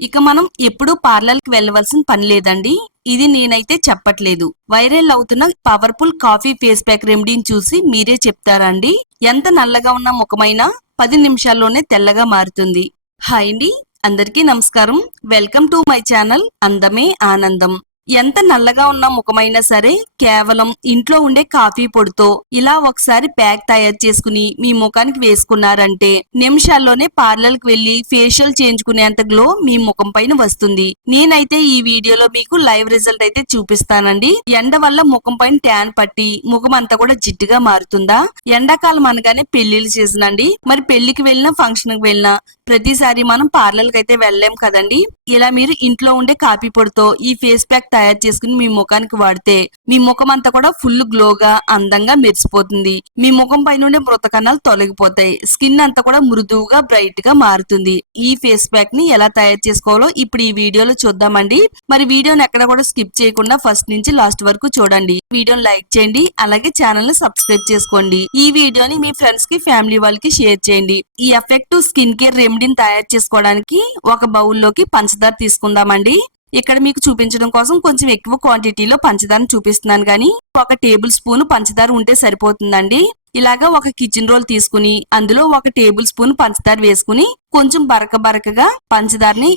ఇక మనం ఎప్పుడూ పార్లర్ కి వెళ్ళవలసిన పని లేదండి. ఇది నేనైతే చెప్పట్లేదు. వైరల్ అవుతున్న పవర్ఫుల్ కాఫీ ఫేస్ ప్యాక్ రెమెడీని చూసి మీరే చెప్తారండి. ఎంత నల్లగా ఉన్న ముఖమైనా 10 నిమిషాల్లోనే తెల్లగా మారుతుంది. హాయ్ అండి, అందరికీ నమస్కారం. వెల్కమ్ టు మై ఛానల్ అందమే ఆనందం. ఎంత నల్లగా ఉన్న ముఖమైనా సరే కేవలం ఇంట్లో ఉండే కాఫీ పొడితో ఇలా ఒకసారి ప్యాక్ తయారు చేసుకుని మీ ముఖానికి వేసుకున్నారంటే నిమిషాల్లోనే పార్లర్ కి వెళ్లి ఫేషియల్ చేయించుకునేంత గ్లో మీ ముఖం పైన వస్తుంది. నేనైతే ఈ వీడియోలో మీకు లైవ్ రిజల్ట్ అయితే చూపిస్తానండి. ఎండ వల్ల ముఖం పైన ట్యాన్ పట్టి ముఖం అంతా కూడా జిడ్డుగా మారుతుందా? ఎండాకాలం అనగానే పెళ్లిళ్ళ సీజన్ అండి. మరి పెళ్లికి వెళ్ళినా ఫంక్షన్ కి వెళ్ళినా ప్రతిసారి మనం పార్లర్ కి అయితే వెళ్ళలేం కదండి. ఇలా మీరు ఇంట్లో ఉండే కాఫీ పొడితో ఈ ఫేస్ ప్యాక్ తయారు చేసుకుని మీ ముఖానికి వాడితే మీ ముఖం అంతా కూడా ఫుల్ గ్లోగా అందంగా మెరిసిపోతుంది. మీ ముఖం పైన ఉండే మృత కణాలు తొలగిపోతాయి. స్కిన్ అంతా కూడా మృదువుగా బ్రైట్ గా మారుతుంది. ఈ ఫేస్ ప్యాక్ ని ఎలా తయారు చేసుకోవాలో ఇప్పుడు ఈ వీడియోలో చూద్దామండి. మరి వీడియోని ఎక్కడ కూడా స్కిప్ చేయకుండా ఫస్ట్ నుంచి లాస్ట్ వరకు చూడండి. వీడియోని లైక్ చేయండి, అలాగే ఛానల్ ని సబ్స్క్రైబ్ చేసుకోండి. ఈ వీడియోని మీ ఫ్రెండ్స్ కి ఫ్యామిలీ వాళ్ళకి షేర్ చేయండి. ఈ ఎఫెక్టివ్ స్కిన్ కేర్ రెమెడీని తయారు చేసుకోవడానికి ఒక బౌల్లోకి పంచదార తీసుకుందామండి. ఇక్కడ మీకు చూపించడం కోసం కొంచెం ఎక్కువ క్వాంటిటీలో పంచదారను చూపిస్తున్నాను గానీ 1 టేబుల్ స్పూన్ పంచదార ఉంటే సరిపోతుందండి. ఇలాగా ఒక కిచెన్ రోల్ తీసుకుని అందులో 1 టేబుల్ స్పూన్ పంచదార వేసుకుని కొంచెం బరకగా పంచదారని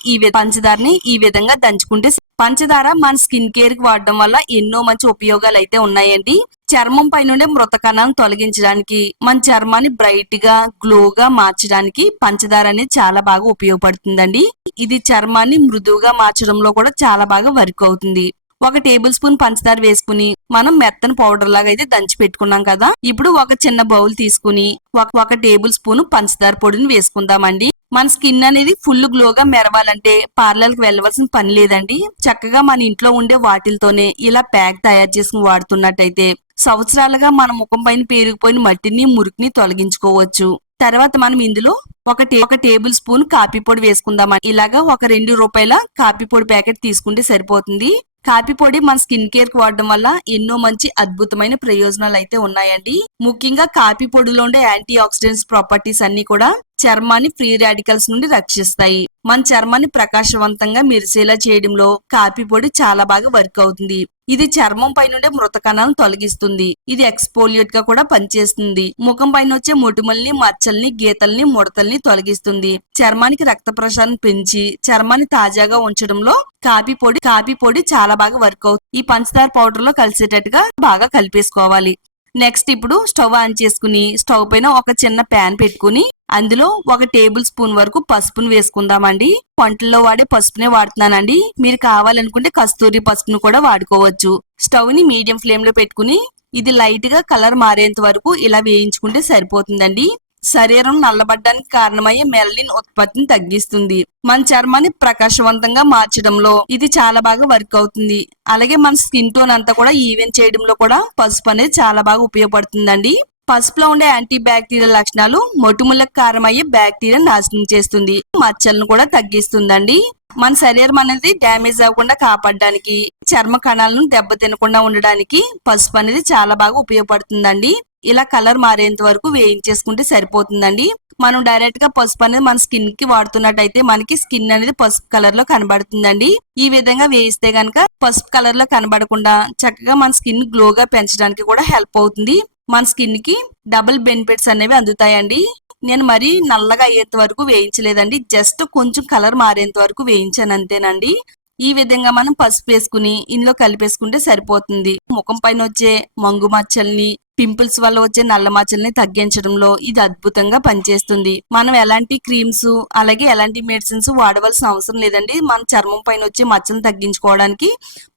ఈ విధంగా దంచుకుంటే పంచదార మన స్కిన్ కేర్ కి వాడడం వల్ల ఎన్నో మంచి ఉపయోగాలు అయితే ఉన్నాయండి. చర్మం పైనుండే మృత కణాలను తొలగించడానికి, మన చర్మాన్ని బ్రైట్ గా గ్లోగా మార్చడానికి పంచదార అనేది చాలా బాగా ఉపయోగపడుతుందండి. ఇది చర్మాన్ని మృదువుగా మార్చడంలో కూడా చాలా బాగా వర్క్ అవుతుంది. 1 టేబుల్ స్పూన్ పంచదార వేసుకుని మనం మెత్తని పౌడర్ లాగా అయితే దంచి పెట్టుకున్నాం కదా. ఇప్పుడు ఒక చిన్న బౌల్ తీసుకుని 1 టేబుల్ స్పూన్ పంచదార పొడిని వేసుకుందామండి. మన స్కిన్ అనేది ఫుల్ గ్లోగా మెరవాలంటే పార్లర్ కి వెళ్ళవలసిన పని లేదండి. చక్కగా మన ఇంట్లో ఉండే వాటిలతోనే ఇలా ప్యాక్ తయారు చేసుకుని వాడుతున్నట్టయితే సంవత్సరాలుగా మన ముఖం పైన పేరుకుపోయిన మట్టిని మురికిని తొలగించుకోవచ్చు. తర్వాత మనం ఇందులో ఒక టేబుల్ స్పూన్ కాఫీ పొడి వేసుకుందామని. ఇలాగా ఒక ₹2 కాఫీ పొడి ప్యాకెట్ తీసుకుంటే సరిపోతుంది. కాఫీ పొడి మన స్కిన్ కేర్ కి వాడడం వల్ల ఎన్నో మంచి అద్భుతమైన ప్రయోజనాలు అయితే ఉన్నాయండి. ముఖ్యంగా కాఫీ పొడిలో ఉండే యాంటీ ఆక్సిడెంట్స్ ప్రాపర్టీస్ అన్ని కూడా చర్మాన్ని ఫ్రీ రాడికల్స్ నుండి రక్షిస్తాయి. మన చర్మాన్ని ప్రకాశవంతంగా మెరిసేలా చేయడంలో కాఫీ పొడి చాలా బాగా వర్క్ అవుతుంది. ఇది చర్మం పైనుండే మృత కణాలను తొలగిస్తుంది. ఇది ఎక్స్పోలియేట్ గా కూడా పనిచేస్తుంది. ముఖం పైన వచ్చే మొటిమల్ని, మచ్చల్ని, గీతల్ని, ముడతల్ని తొలగిస్తుంది. చర్మానికి రక్త ప్రసరణ పెంచి చర్మాన్ని తాజాగా ఉంచడంలో కాఫీ పొడి చాలా బాగా వర్క్ అవుతుంది. ఈ పంచదార పౌడర్ లో కలిసేటట్టుగా బాగా కలిపేసుకోవాలి. నెక్స్ట్ ఇప్పుడు స్టవ్ ఆన్ చేసుకుని స్టవ్ పైన ఒక చిన్న ప్యాన్ పెట్టుకుని అందులో 1 టేబుల్ స్పూన్ వరకు పసుపును వేసుకుందామండి. వంటల్లో వాడే పసుపునే వాడుతున్నానండి. మీరు కావాలనుకుంటే కస్తూరి పసుపును కూడా వాడుకోవచ్చు. స్టవ్ ని మీడియం ఫ్లేమ్ లో పెట్టుకుని ఇది లైట్ గా కలర్ మారేంత వరకు ఇలా వేయించుకుంటే సరిపోతుందండి. శరీరం నల్లబడ్డానికి కారణమయ్యే మెలనిన్ ఉత్పత్తిని తగ్గిస్తుంది. మన చర్మాన్ని ప్రకాశవంతంగా మార్చడంలో ఇది చాలా బాగా వర్క్ అవుతుంది. అలాగే మన స్కిన్ టోన్ అంతా కూడా ఈవెన్ చేయడంలో కూడా పసుపు అనేది చాలా బాగా ఉపయోగపడుతుందండి. పసుపులో ఉండే యాంటీ బ్యాక్టీరియల్ లక్షణాలు మొటిమలకు కారణమయ్యే బ్యాక్టీరియా నాశనం చేస్తుంది. మచ్చలను కూడా తగ్గిస్తుందండి. మన శరీరం అనేది డ్యామేజ్ అవ్వకుండా కాపాడడానికి, చర్మ కణాలను దెబ్బతినకుండా ఉండడానికి పసుపు అనేది చాలా బాగా ఉపయోగపడుతుందండి. ఇలా కలర్ మారేంత వరకు వేయించేసుకుంటే సరిపోతుందండి. మనం డైరెక్ట్ గా పసుపు అనేది మన స్కిన్ కి వాడుతున్నట్టయితే మనకి స్కిన్ అనేది పసుపు కలర్ లో కనబడుతుందండి. ఈ విధంగా వేయిస్తే గనక పసుపు కలర్ లో కనబడకుండా చక్కగా మన స్కిన్ గ్లోగా పెంచడానికి కూడా హెల్ప్ అవుతుంది. మన స్కిన్ కి డబుల్ బెనిఫిట్స్ అనేవి అందుతాయండి. నేను మరీ నల్లగా అయ్యేంత వరకు వేయించలేదండి. జస్ట్ కొంచెం కలర్ మారేంత వరకు వేయించాను అంతేనండి. ఈ విధంగా మనం పసుపు వేసుకుని ఇందులో కలిపేసుకుంటే సరిపోతుంది. ముఖం పైన వచ్చే మంగు మచ్చల్ని, పింపుల్స్ వల్ల వచ్చే నల్ల మచ్చల్ని తగ్గించడంలో ఇది అద్భుతంగా పనిచేస్తుంది. మనం ఎలాంటి క్రీమ్స్ అలాగే ఎలాంటి మెడిసిన్స్ వాడవలసిన అవసరం లేదండి. మన చర్మం పైన వచ్చే మచ్చలను తగ్గించుకోవడానికి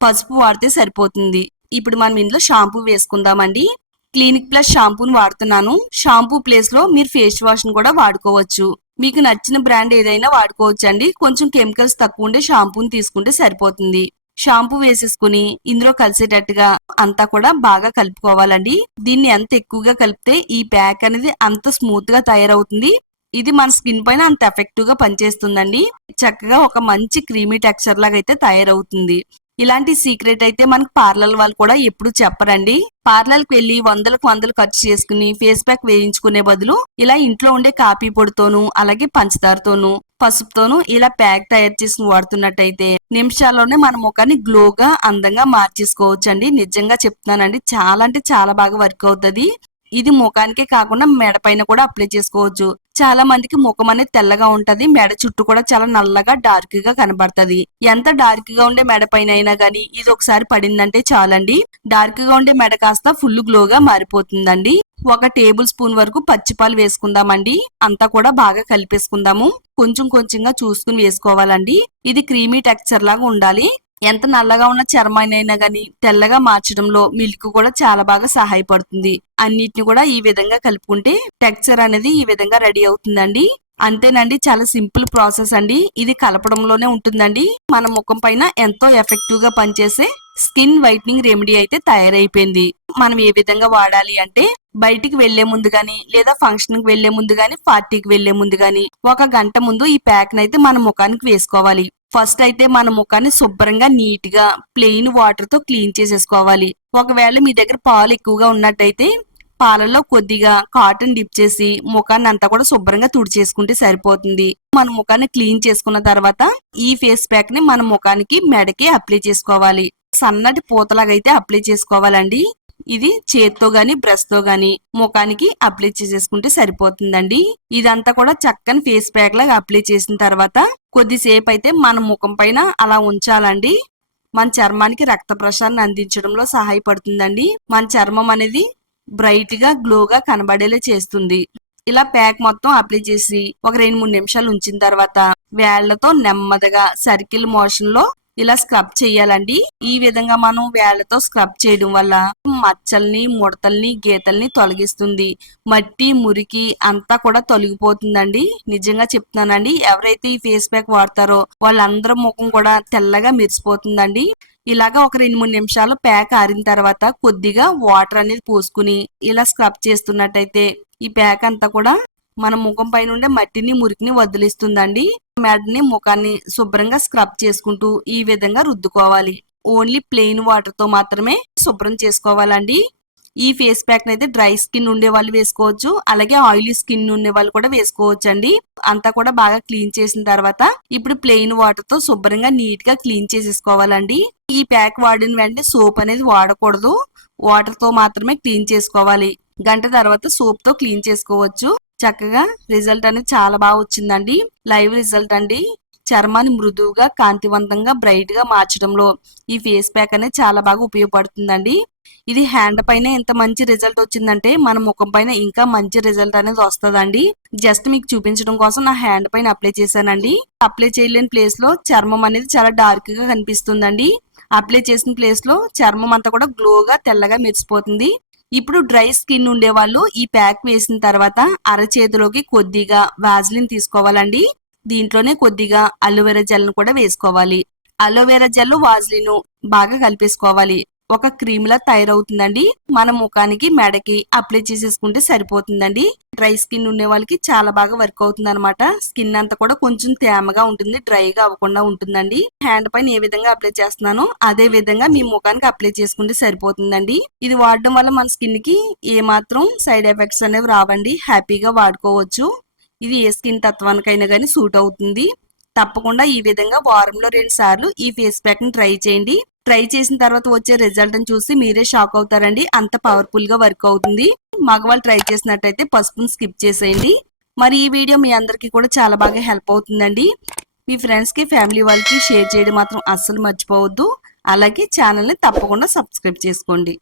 పసుపు వాడితే సరిపోతుంది. ఇప్పుడు మనం ఇందులో షాంపూ వేసుకుందామండి. క్లినిక్ ప్లస్ షాంపూని వాడుతున్నాను. షాంపూ ప్లేస్ లో మీరు ఫేస్ వాష్ ని కూడా వాడుకోవచ్చు. మీకు నచ్చిన బ్రాండ్ ఏదైనా వాడుకోవచ్చు అండి. కొంచెం కెమికల్స్ తక్కువ ఉండే షాంపూని తీసుకుంటే సరిపోతుంది. షాంపూ వేసేసుకుని ఇందులో కలిసేటట్టుగా అంతా కూడా బాగా కలుపుకోవాలండి. దీన్ని ఎంత ఎక్కువగా కలిపితే ఈ ప్యాక్ అనేది అంత స్మూత్ గా తయారవుతుంది. ఇది మన స్కిన్ పైన అంత ఎఫెక్టివ్ గా పనిచేస్తుందండి. చక్కగా ఒక మంచి క్రీమీ టెక్స్చర్ లాగా అయితే తయారవుతుంది. ఇలాంటి సీక్రెట్ అయితే మనకు పార్లర్ వాళ్ళు కూడా ఎప్పుడు చెప్పరండి. పార్లర్ కి వెళ్లి వందలు ఖర్చు చేసుకుని ఫేస్ ప్యాక్ వేయించుకునే బదులు ఇలా ఇంట్లో ఉండే కాఫీ పొడితోనూ అలాగే పంచదారతోనూ పసుపుతోనూ ఇలా ప్యాక్ తయారు చేసి వాడుతున్నట్టయితే నిమిషాల్లోనే మన ముఖాన్ని గ్లోగా అందంగా మార్చేసుకోవచ్చు అండి. నిజంగా చెప్తున్నానండి, చాలా అంటే చాలా బాగా వర్క్ అవుతుంది. ఇది ముఖానికే కాకుండా మెడ పైన కూడా అప్లై చేసుకోవచ్చు. చాలా మందికి ముఖం అనేది తెల్లగా ఉంటది, మెడ చుట్టూ కూడా చాలా నల్లగా డార్క్ గా కనబడుతది. ఎంత డార్క్ గా ఉండే మెడ పైన అయినా గానీ ఇది ఒకసారి పడిందంటే చాలండి, డార్క్ గా ఉండే మెడ కాస్త ఫుల్ గ్లోగా మారిపోతుందండి. ఒక టేబుల్ స్పూన్ వరకు పచ్చిపాలు వేసుకుందామండి. అంతా కూడా బాగా కలిపేసుకుందాము. కొంచెం కొంచెంగా చూసుకుని వేసుకోవాలండి. ఇది క్రీమీ టెక్స్చర్ లాగా ఉండాలి. ఎంత నల్లగా ఉన్న చర్మాన్నైనా గానీ తెల్లగా మార్చడంలో మిల్క్ కూడా చాలా బాగా సహాయపడుతుంది. అన్నిటిని కూడా ఈ విధంగా కలుపుకుంటే టెక్స్చర్ అనేది ఈ విధంగా రెడీ అవుతుందండి. అంతేనండి, చాలా సింపుల్ ప్రాసెస్ అండి. ఇది కలపడంలోనే ఉంటుందండి. మన ముఖం పైన ఎంతో ఎఫెక్టివ్ గా పనిచేసే స్కిన్ వైట్నింగ్ రెమెడీ అయితే తయారైపోయింది. మనం ఏ విధంగా వాడాలి అంటే, బయటికి వెళ్లే ముందు గాని, లేదా ఫంక్షన్ కి వెళ్లే ముందు గాని, పార్టీకి వెళ్లే ముందు గాని 1 గంట ముందు ఈ ప్యాక్ నైతే మన ముఖానికి వేసుకోవాలి. ఫస్ట్ అయితే మన ముఖాన్ని శుభ్రంగా నీట్ గా ప్లెయిన్ వాటర్ తో క్లీన్ చేసేసుకోవాలి. ఒకవేళ మీ దగ్గర పాలు ఎక్కువగా ఉన్నట్టయితే పాలలో కొద్దిగా కాటన్ డిప్ చేసి ముఖాన్ని అంతా కూడా శుభ్రంగా తుడిచేసుకుంటే సరిపోతుంది. మన ముఖాన్ని క్లీన్ చేసుకున్న తర్వాత ఈ ఫేస్ ప్యాక్ ని మన ముఖానికి మెడకి అప్లై చేసుకోవాలి. సన్నటి పూతలాగైతే అప్లై చేసుకోవాలండి. ఇది చేత్తో గాని బ్రష్ తో గాని ముఖానికి అప్లై చేసేసుకుంటే సరిపోతుందండి. ఇదంతా కూడా చక్కని ఫేస్ ప్యాక్ లాగా అప్లై చేసిన తర్వాత కొద్దిసేపు అయితే మన ముఖం పైన అలా ఉంచాలండి. మన చర్మానికి రక్త ప్రసరణ అందించడంలో సహాయపడుతుందండి. మన చర్మం అనేది బ్రైట్ గా గ్లోగా కనబడేలా చేస్తుంది. ఇలా ప్యాక్ మొత్తం అప్లై చేసి ఒక 2-3 నిమిషాలు ఉంచిన తర్వాత వేళ్లతో నెమ్మదిగా సర్కిల్ మోషన్ లో ఇలా స్క్రబ్ చేయాలండి. ఈ విధంగా మనం వేళ్లతో స్క్రబ్ చేయడం వల్ల మచ్చల్ని, ముడతల్ని, గీతల్ని తొలగిస్తుంది. మట్టి, మురికి అంతా కూడా తొలగిపోతుందండి. నిజంగా చెప్తున్నానండి, ఎవరైతే ఈ ఫేస్ ప్యాక్ వాడతారో వాళ్ళందరూ ముఖం కూడా తెల్లగా మెరిసిపోతుందండి. ఇలాగా ఒక 2-3 నిమిషాలు ప్యాక్ ఆరిన తర్వాత కొద్దిగా వాటర్ అనేది పోసుకుని ఇలా స్క్రబ్ చేస్తున్నట్టయితే ఈ ప్యాక్ అంతా కూడా మన ముఖం పైన ఉండే మట్టిని, మురికిని వదిలిస్తుందండి. మెడని, ముఖాన్ని శుభ్రంగా స్క్రబ్ చేసుకుంటూ ఈ విధంగా రుద్దుకోవాలి. ఓన్లీ ప్లెయిన్ వాటర్ తో మాత్రమే శుభ్రం చేసుకోవాలండి. ఈ ఫేస్ ప్యాక్ అయితే డ్రై స్కిన్ ఉండే వాళ్ళు వేసుకోవచ్చు, అలాగే ఆయిలీ స్కిన్ ఉండే వాళ్ళు కూడా వేసుకోవచ్చు అండి. అంతా కూడా బాగా క్లీన్ చేసిన తర్వాత ఇప్పుడు ప్లెయిన్ వాటర్ తో శుభ్రంగా నీట్ గా క్లీన్ చేసేసుకోవాలండి. ఈ ప్యాక్ వాడిన వెంటనే సోప్ అనేది వాడకూడదు, వాటర్ తో మాత్రమే క్లీన్ చేసుకోవాలి. గంట తర్వాత సోప్ తో క్లీన్ చేసుకోవచ్చు. చక్కగా రిజల్ట్ అనేది చాలా బాగా వచ్చిందండి. లైవ్ రిజల్ట్ అండి. చర్మాన్ని మృదువుగా, కాంతివంతంగా, బ్రైట్ గా మార్చడంలో ఈ ఫేస్ ప్యాక్ అనేది చాలా బాగా ఉపయోగపడుతుందండి. ఇది హ్యాండ్ పైన ఎంత మంచి రిజల్ట్ వచ్చిందంటే మన ముఖం పైన ఇంకా మంచి రిజల్ట్ అనేది వస్తుందండి. జస్ట్ మీకు చూపించడం కోసం నా హ్యాండ్ పైన అప్లై చేశానండి. అప్లై చేయలేని ప్లేస్ లో చర్మం అనేది చాలా డార్క్ గా కనిపిస్తుందండి. అప్లై చేసిన ప్లేస్ లో చర్మం అంతా కూడా గ్లోగా తెల్లగా మెరిసిపోతుంది. ఇప్పుడు డ్రై స్కిన్ ఉండే వాళ్ళు ఈ ప్యాక్ వేసిన తర్వాత అరచేతిలోకి కొద్దిగా వాజ్లిన్ తీసుకోవాలండి. దీంట్లోనే కొద్దిగా అలోవెరా జెల్ ను కూడా వేసుకోవాలి. అలోవెరా జెల్, వాజ్లిన్ బాగా కలిపేసుకోవాలి. ఒక క్రీమ్ లా తయారవుతుందండి. మన ముఖానికి, మెడకి అప్లై చేసేసుకుంటే సరిపోతుందండి. డ్రై స్కిన్ ఉండే వాళ్ళకి చాలా బాగా వర్క్ అవుతుంది అనమాట. స్కిన్ అంతా కూడా కొంచెం తేమగా ఉంటుంది, డ్రైగా అవ్వకుండా ఉంటుందండి. హ్యాండ్ పైన ఏ విధంగా అప్లై చేస్తున్నానో అదే విధంగా మీ ముఖానికి అప్లై చేసుకుంటే సరిపోతుందండి. ఇది వాడడం వల్ల మన స్కిన్ కి ఏ మాత్రం సైడ్ ఎఫెక్ట్స్ అనేవి రావండి. హ్యాపీగా వాడుకోవచ్చు. ఇది ఏ స్కిన్ తత్వానికైనా కానీ సూట్ అవుతుంది. తప్పకుండా ఈ విధంగా వారంలో 2 సార్లు ఈ ఫేస్ ప్యాక్ ని ట్రై చేయండి. ట్రై చేసిన తర్వాత వచ్చే రిజల్ట్ ని చూసి మీరే షాక్ అవుతారండి. అంత పవర్ఫుల్ గా వర్క్ అవుతుంది. మగవాళ్ళు ట్రై చేసినట్టయితే పసుపుని స్కిప్ చేసేయండి. మరి ఈ వీడియో మీ అందరికీ కూడా చాలా బాగా హెల్ప్ అవుతుందండి. మీ ఫ్రెండ్స్ కి, ఫ్యామిలీ వాళ్ళకి షేర్ చేయడం మాత్రం అస్సలు మర్చిపోవద్దు. అలాగే ఛానల్ ని తప్పకుండా సబ్స్క్రైబ్ చేసుకోండి.